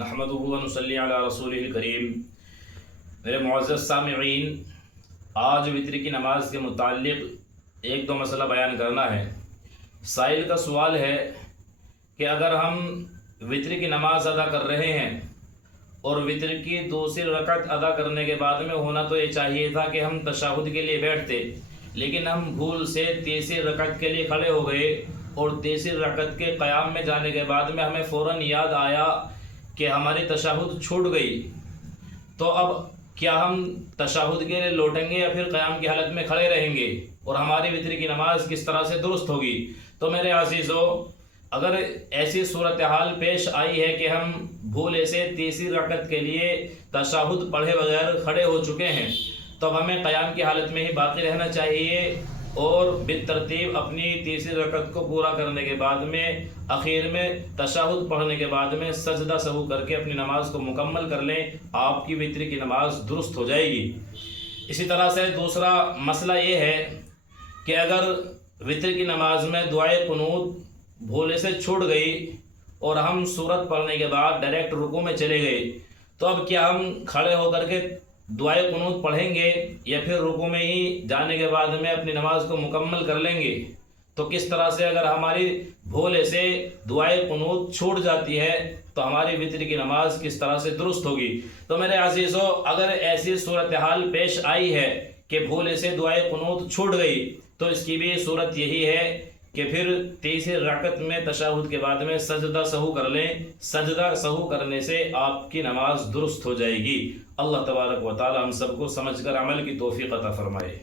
نحمدہ و نصلی علی رسولہ الکریم۔ میرے معزز سامعین، آج وتر کی نماز کے متعلق ایک دو مسئلہ بیان کرنا ہے۔ سائل کا سوال ہے کہ اگر ہم وتر کی نماز ادا کر رہے ہیں اور وتر کی دوسری رکعت ادا کرنے کے بعد میں ہونا تو یہ چاہیے تھا کہ ہم تشہد کے لیے بیٹھتے، لیکن ہم بھول سے تیسری رکعت کے لیے کھڑے ہو گئے اور تیسری رکعت کے قیام میں جانے کے بعد میں ہمیں فوراً یاد آیا کہ ہماری تشہد چھوٹ گئی، تو اب کیا ہم تشہد کے لیے لوٹیں گے یا پھر قیام کی حالت میں کھڑے رہیں گے، اور ہماری وتر کی نماز کس طرح سے درست ہوگی؟ تو میرے عزیزو، اگر ایسی صورتحال پیش آئی ہے کہ ہم بھولے سے تیسری رکعت کے لیے تشہد پڑھے بغیر کھڑے ہو چکے ہیں، تو اب ہمیں قیام کی حالت میں ہی باقی رہنا چاہیے اور بالترتیب اپنی تیسری رکعت کو پورا کرنے کے بعد میں اخیر میں تشہد پڑھنے کے بعد میں سجدہ سہو کر کے اپنی نماز کو مکمل کر لیں، آپ کی وتر کی نماز درست ہو جائے گی۔ اسی طرح سے دوسرا مسئلہ یہ ہے کہ اگر وتر کی نماز میں دعائے قنوت بھولے سے چھوٹ گئی اور ہم سورت پڑھنے کے بعد ڈائریکٹ رکوع میں چلے گئے، تو اب کیا ہم کھڑے ہو کر کے دعائے قنوت پڑھیں گے یا پھر رکوع میں ہی جانے کے بعد میں اپنی نماز کو مکمل کر لیں گے؟ تو کس طرح سے اگر ہماری بھولے سے دعائے قنوت چھوٹ جاتی ہے تو ہماری وتر کی نماز کس طرح سے درست ہوگی؟ تو میرے عزیزو، اگر ایسی صورتحال پیش آئی ہے کہ بھولے سے دعائے قنوت چھوٹ گئی، تو اس کی بھی صورت یہی ہے کہ پھر تیسری رکعت میں تشہد کے بعد میں سجدہ سہو کر لیں۔ سجدہ سہو کرنے سے آپ کی نماز درست ہو جائے گی۔ اللہ تبارک و تعالی ہم سب کو سمجھ کر عمل کی توفیق عطا فرمائے۔